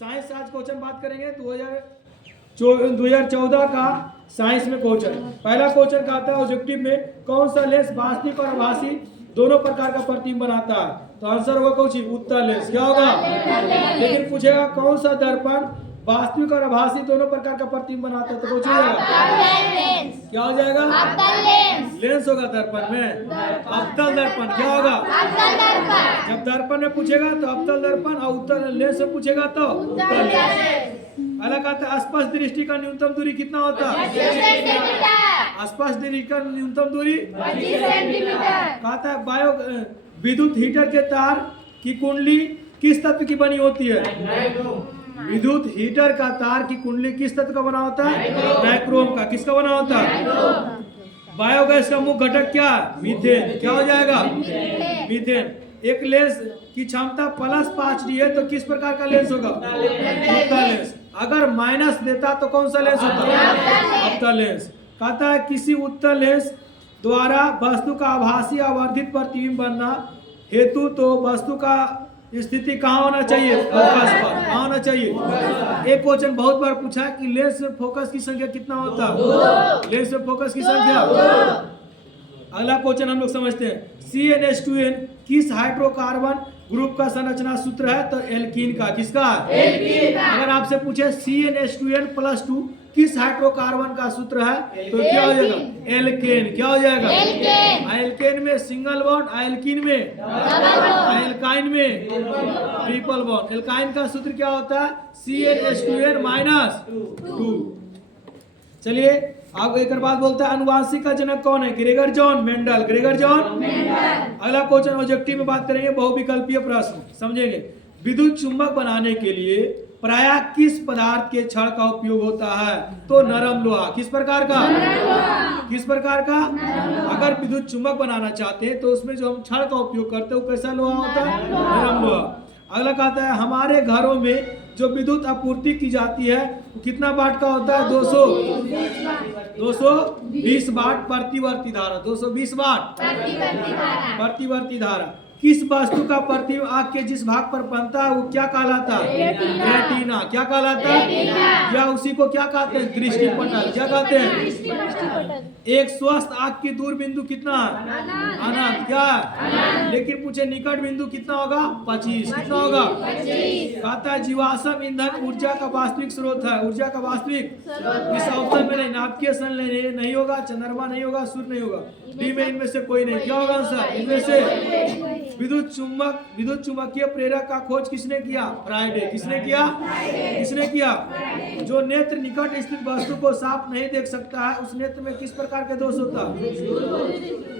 Science आज question बात करेंगे 2014 का साइंस में क्वेश्चन। पहला क्वेश्चन कहता है ऑब्जेक्टिव में कौन सा लेंस वास्तविक और आभासी दोनों प्रकार का प्रतिबिंब बनाता है। तो आंसर होगा कौन सी उत्तल लेंस। क्या होगा? लेकिन पूछेगा कौन सा दर्पण वास्तविक और आभासी दोनों प्रकार का प्रतिबिंब बनाता है। तो पूछेगा क्या हो जाएगा? लेंस होगा दर्पण में। अवतल दर्पण क्या होगा? जब दर्पण में पूछेगा तो अवतल दर्पण और उत्तल लेंस में पूछेगा तो उत्तल लेंस। अलग आता है स्पष्ट दृष्टि का न्यूनतम दूरी कितना होता है? स्पष्ट दृष्टि का न्यूनतम दूरी कहता है बायो विद्युत हीटर के तार की कुंडली किस तत्व की बनी होती है? विद्युत हीटर का तार की कुंडली किस तत्व का बना होता है? नाइक्रोम का। किसका बना होता है? बायोगैस का मुख्य घटक क्या? मीथेन। क्या हो जाएगा? मीथेन। एक लेंस की क्षमता +5D है तो किस प्रकार का लेंस होगा? उत्तल लेंस। अगर माइनस देता तो कौन सा लेंस होता? अवतल लेंस। कहता है किसी उत्तल लेंस द्वारा वस्तु का आभासी आवर्धित प्रतिबिंब बनना हेतु तो वस्तु का स्थिति कहाँ होना चाहिए? फोकस पर। कहाँ होना चाहिए? एक क्वेश्चन बहुत बार पूछा है कि लेंस में फोकस की संख्या कितना होता है? लेंस में फोकस की संख्या। अगला क्वेश्चन हम लोग समझते हैं CnH2n किस हाइड्रोकार्बन ग्रुप का संरचना सूत्र है? तो एल्कीन का। किसका? अगर आपसे पूछे CnH2n+2 किस हाइड्रोकार्बन का सूत्र है तो क्या हो जाएगा? एल्केन। क्या हो जाएगा? एल्केन में सिंगल बॉन्ड, एल्कीन में, एल्काइन में ट्रिपल बॉन्ड। एल्काइन का सूत्र क्या होता है? CnH2n-2। चलिए अब एक बात बोलता है अनुवांशिक का जनक कौन है? Gregor John Mendel. Gregor John Mendel. अगला क्वेश्चन ऑब्जेक्टिव में बात करेंगे बहुविकल्पीय प्रश्न समझेंगे। विद्युत चुंबक बनाने के लिए प्रायः किस पदार्थ के छड़ का उपयोग होता है? तो नरम लोहा। किस प्रकार का? किस प्रकार का? अगर विद्युत चुंबक बनाना चाहते हैं तो उसमें जो हम छड़ का उपयोग करते हैं वो कैसा लोहा होता है? नरम लोहा। अगला कहता है हमारे घरों में जो विद्युत आपूर्ति की जाती है वो कितना वाट का होता है? 220 वाट प्रतिवर्ती धारा। 220 वाट प्रतिवर्ती धारा। किस वस्तु का प्रतिबिंब आँख के जिस भाग पर बनता है वो क्या कहलाता है? रेटिना। क्या कहलाता है? या उसी को क्या कहते हैं? दृष्टिपटल। क्या कहते हैं? एक स्वस्थ आँख की दूर बिंदु कितना है? अनंत। क्या है? लेकिन पूछे निकट बिंदु कितना होगा? 25। कितना होगा? कहता है जीवाश्म ईंधन ऊर्जा का वास्तविक स्रोत है। ऊर्जा का वास्तविक इस अवसर में नहीं, नाभिकीय सन नहीं होगा, चंद्रमा नहीं होगा, सूर्य नहीं होगा, डी में इनमें से कोई नहीं। क्या होगा आंसर? इनमें से विद्युत चुंबकीय प्रेरक का खोज किसने किया? फ्राइडे। किसने किया? किसने किया? जो नेत्र निकट स्थित वस्तु को साफ नहीं देख सकता है उस नेत्र में किस प्रकार के दोष होता है?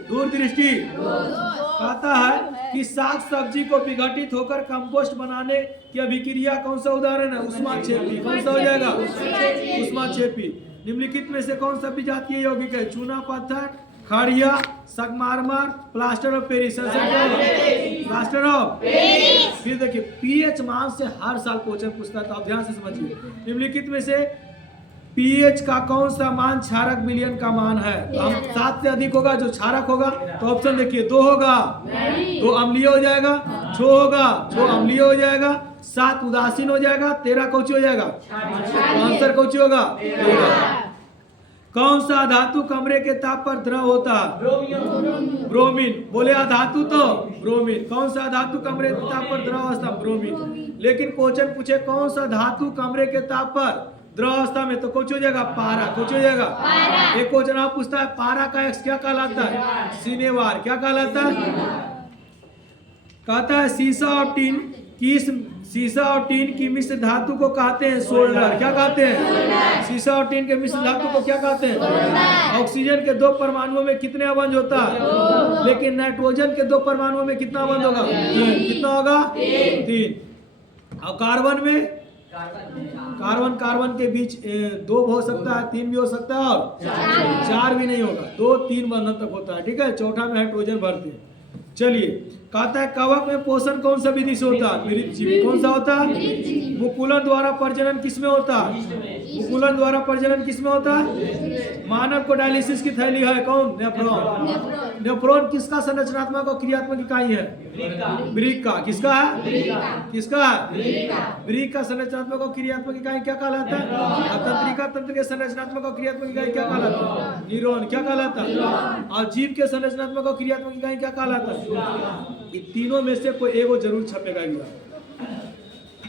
दूरदृष्टि। कहता है कि साग सब्जी को विघटित होकर कंपोस्ट बनाने की अभिक्रिया कौन सा उदाहरण है? उष्माक्षेपी। कौन सा हो जाएगा? उष्माक्षेपी। निम्नलिखित में से कौन सा विजातीय यौगिक है? चूना पत्थर, खड़िया, संगमरमर, plaster of Paris. Plaster of Paris. फिर देखिए पीएच मान से हर साल क्वेश्चन पूछता है तो आप ध्यान से समझिए। निम्नलिखित में से पीएच का कौन सा मान क्षारक विलयन का मान है? तो हम 7 से अधिक होगा जो क्षारक होगा तो ऑप्शन देखिए 2 होगा, 2 अम्लीय हो जाएगा, 6 होगा, 6 अम्लीय हो जाएगा, 7 उदासीन हो जाएगा, 13 कौची हो जाएगा? आंसर कौची होगा? कौन सा धातु कमरे के ताप पर द्रव होता है? ब्रोमीन। बोले अधातु तो ब्रोमीन। कौन सा धातु कमरे के ताप पर द्रव अवस्था? ब्रोमीन। लेकिन क्वेश्चन पूछे कौन सा धातु कमरे के ताप पर द्रव अवस्था में तो कुछ हो जाएगा? पारा। कुछ हो जाएगा? एक क्वेश्चन आप पूछता है पारा का एक्स क्या कहलाता है? सिनेवार। क्या कहलाता है? कहता है सीसा और टीन की मिश्र धातु को कहते हैं सोल्डर। क्या कहते हैं? सीसा और टीन के मिश्र धातु को क्या कहते हैं? ऑक्सीजन के 2 परमाणुओं में कितने अवंज होता है? लेकिन नाइट्रोजन के 2 परमाणुओं में कितना अवंज होगा? 3। कितना होगा? 3। और कार्बन में कार्बन के बीच 2 हो सकता है, 3 भी हो सकता है और 4 भी नहीं होगा। 2-3 बंधन तक होता है। ठीक है, चौथा में हाइड्रोजन भरते हैं। चलिए कहता है कवक में पोषण कौन सा विधि से होता है? मृतजीवी। कौन सा होता है? मुकुलन द्वारा प्रजनन किसमें होता है? मुकुलन द्वारा प्रजनन किसमें होता है? मानव को डायलिसिस की थैली है कौन? नेफ्रॉन। नेफ्रॉन किसका संरचनात्मक और क्रियात्मक इकाई है? वृक्क का। किसका है? किसका है? वृक्क का संरचनात्मक और क्रियात्मक इकाई क्या कहलाता है? और तंत्रिका तंत्र के संरचनात्मक और क्रियात्मक इकाई क्या कहलाता है? न्यूरॉन। क्या कहलाता है? और जीव के संरचनात्मक और क्रियात्मक इकाई क्या कहलाता है? इन तीनों में से कोई एगो जरूर छपेगा ही।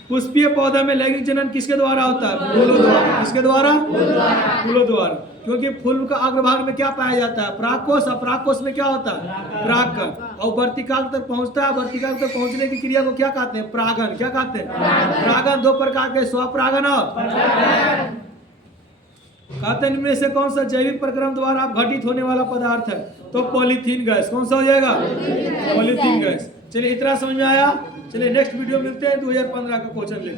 पुष्पीय पौधा में लैंगिक जनन किसके द्वारा होता है? फूलों द्वारा। किसके द्वारा? फूलों द्वारा। क्योंकि फूल का अग्रभाग में क्या पाया जाता है? परागकोश। और परागकोश में क्या होता है? परागकण। और वर्तिकाग्र तक पहुंचता है। वर्तिकाग्र तक पहुंचने की क्रिया को क्या कहते हैं? परागन। क्या कहते हैं? परागन। दो प्रकार के, स्वपरागन और कहते हैं इनमें से कौन सा जैविक प्रक्रम द्वारा घटित होने वाला पदार्थ है? तो पॉलीथीन गैस। कौन सा हो जाएगा? Polythene gas. चलिए इतना समझ में आया। चलिए नेक्स्ट वीडियो मिलते हैं 2015 का क्वेश्चन लेकर।